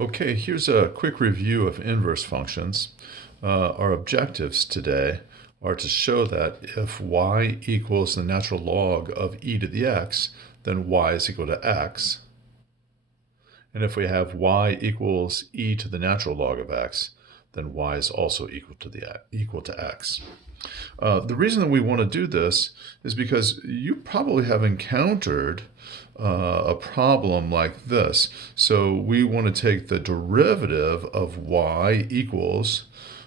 Okay, here's a quick review of inverse functions. Our objectives today are to show that if y equals the natural log of e to the x, then y is equal to x. And if we have y equals e to the natural log of x, then y is also equal to x. The reason that we want to do this is because you probably have encountered a problem like this. So we want to take the derivative of y equals,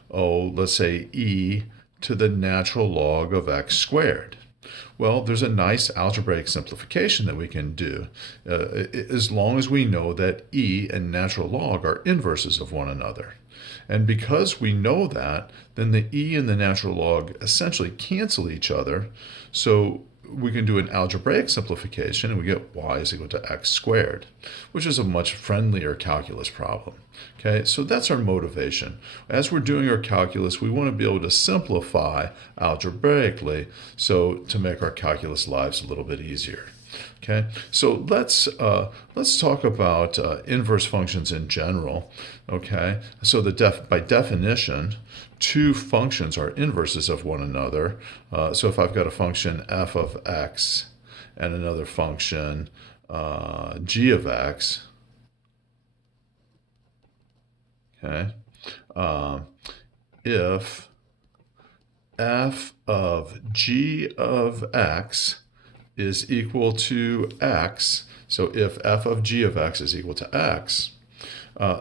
let's say e to the natural log of x squared. Well, there's a nice algebraic simplification that we can do as long as we know that e and natural log are inverses of one another. And because we know that, then the e and the natural log essentially cancel each other. So we can do an algebraic simplification and we get y is equal to x squared, which is a much friendlier calculus problem. Okay, so that's our motivation. As we're doing our calculus, we want to be able to simplify algebraically so to make our calculus lives a little bit easier. Okay, so let's talk about inverse functions in general. Okay, so by definition, two functions are inverses of one another. So if I've got a function f of x and another function g of x, okay, if f of g of x is equal to x, so if f of g of x is equal to x,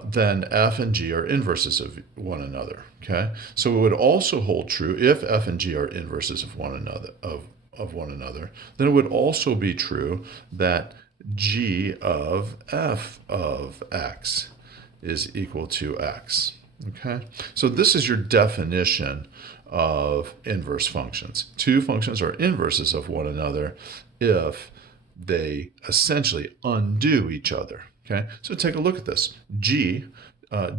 then f and g are inverses of one another. Okay, so it would also hold true if f and g are inverses of one another. Then it would also be true that g of f of x is equal to x. Okay, so this is your definition of inverse functions. Two functions are inverses of one another if they essentially undo each other. Okay, so take a look at this. G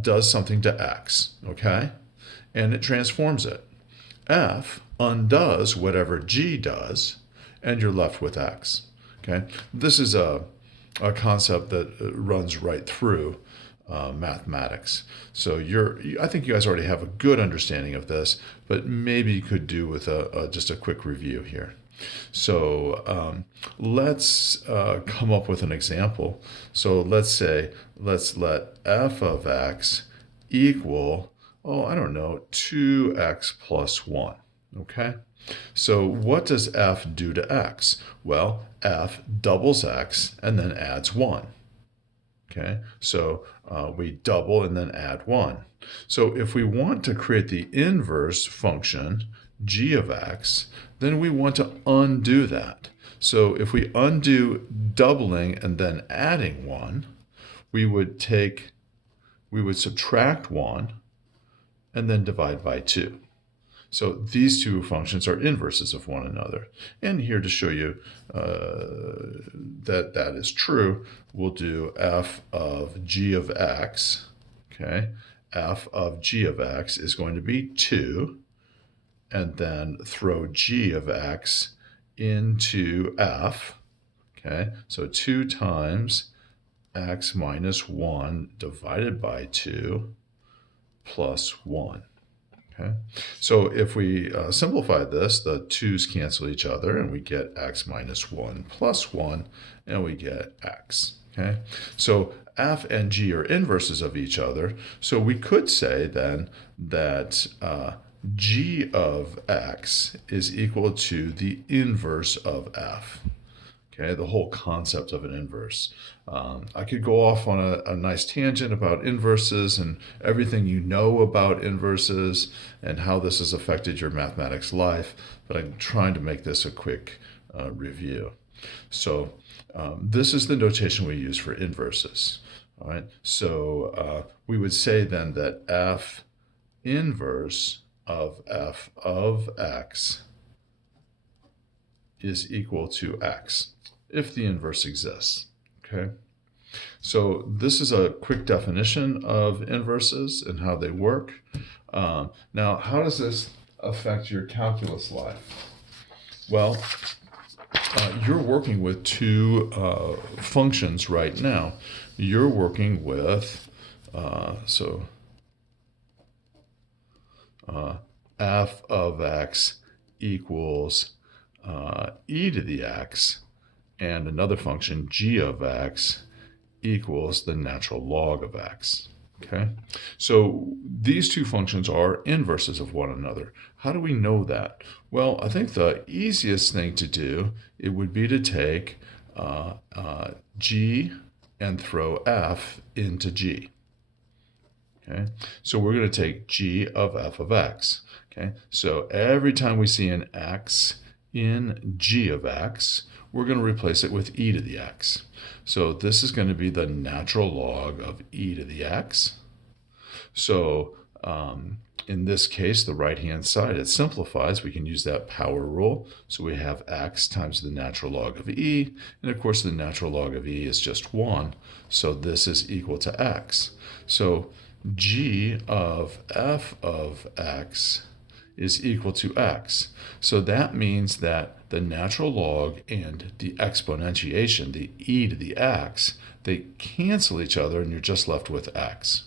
does something to x, okay, and it transforms it. F undoes whatever g does, and you're left with x. Okay, this is a concept that runs right through mathematics. So I think you guys already have a good understanding of this, but maybe you could do with just a quick review here. So let's come up with an example. So let's let f of x equal, I don't know, 2x plus 1. Okay? So what does f do to x? Well, f doubles x and then adds 1. Okay, so we double and then add 1. So if we want to create the inverse function, g of x, then we want to undo that. So if we undo doubling and then adding 1, we would subtract 1 and then divide by 2. So these two functions are inverses of one another. And here to show you that that is true, we'll do f of g of x. Okay, f of g of x is going to be 2, and then throw g of x into f. Okay, so 2 times x minus 1 divided by 2 plus 1. Okay, so if we simplify this, the 2's cancel each other and we get x minus 1 plus 1 and we get x. Okay, so f and g are inverses of each other. So we could say then that g of x is equal to the inverse of f. Okay, the whole concept of an inverse. I could go off on a nice tangent about inverses and everything you know about inverses and how this has affected your mathematics life, but I'm trying to make this a quick review. So this is the notation we use for inverses. All right, so we would say then that f inverse of f of x is equal to x if the inverse exists. Okay, so this is a quick definition of inverses and how they work. Now, how does this affect your calculus life? Well, you're working with two functions right now. You're working with f of x equals e to the x, and another function, g of x, equals the natural log of x. Okay, so these two functions are inverses of one another. How do we know that? Well, I think the easiest thing to do, it would be to take g and throw f into g. Okay, so we're going to take g of f of x. Okay, so every time we see an x in g of x, we're going to replace it with e to the x. So this is going to be the natural log of e to the x. So in this case, the right-hand side, it simplifies. We can use that power rule. So we have x times the natural log of e. And of course, the natural log of e is just 1. So this is equal to x. So g of f of x is equal to x. So that means that the natural log and the exponentiation, the e to the x, they cancel each other and you're just left with x.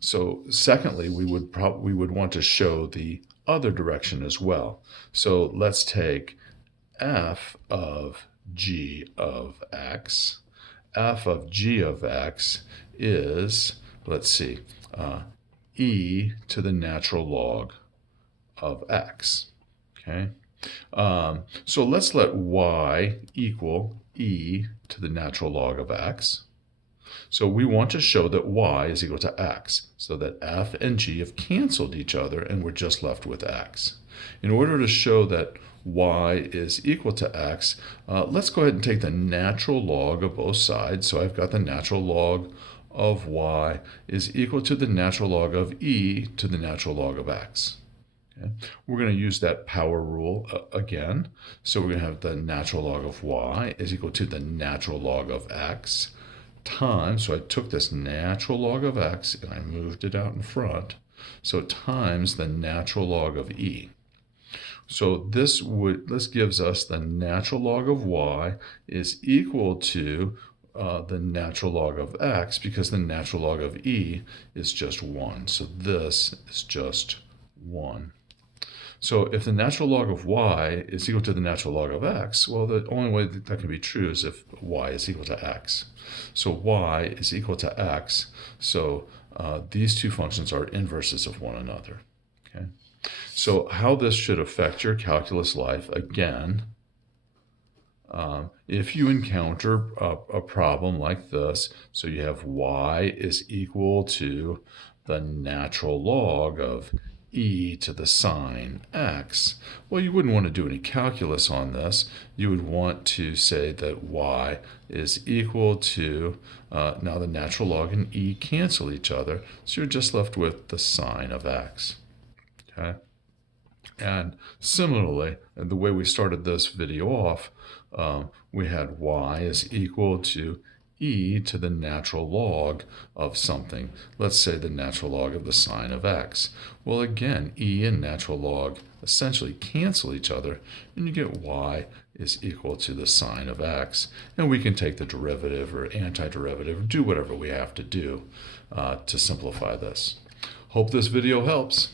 So secondly, we would want to show the other direction as well. So let's take f of g of x. F of g of x is, let's see, e to the natural log of x. Okay, so let's let y equal e to the natural log of x. So we want to show that y is equal to x, so that f and g have canceled each other and we're just left with x. In order to show that y is equal to x, let's go ahead and take the natural log of both sides. So I've got the natural log of y is equal to the natural log of e to the natural log of x. Okay. We're going to use that power rule again. So we're going to have the natural log of y is equal to the natural log of x times, so I took this natural log of x and I moved it out in front, so times the natural log of e. So this gives us the natural log of y is equal to the natural log of x, because the natural log of e is just 1. So this is just 1. So if the natural log of y is equal to the natural log of x, well, the only way that can be true is if y is equal to x. So y is equal to x. So these two functions are inverses of one another. Okay. So how this should affect your calculus life, again, if you encounter a problem like this, so you have y is equal to the natural log of e to the sine x, well, you wouldn't want to do any calculus on this. You would want to say that y is equal to, now the natural log and e cancel each other, so you're just left with the sine of x. Okay. And similarly, the way we started this video off, we had y is equal to e to the natural log of something. Let's say the natural log of the sine of x. Well, again, e and natural log essentially cancel each other, and you get y is equal to the sine of x. And we can take the derivative or antiderivative, do whatever we have to do to simplify this. Hope this video helps.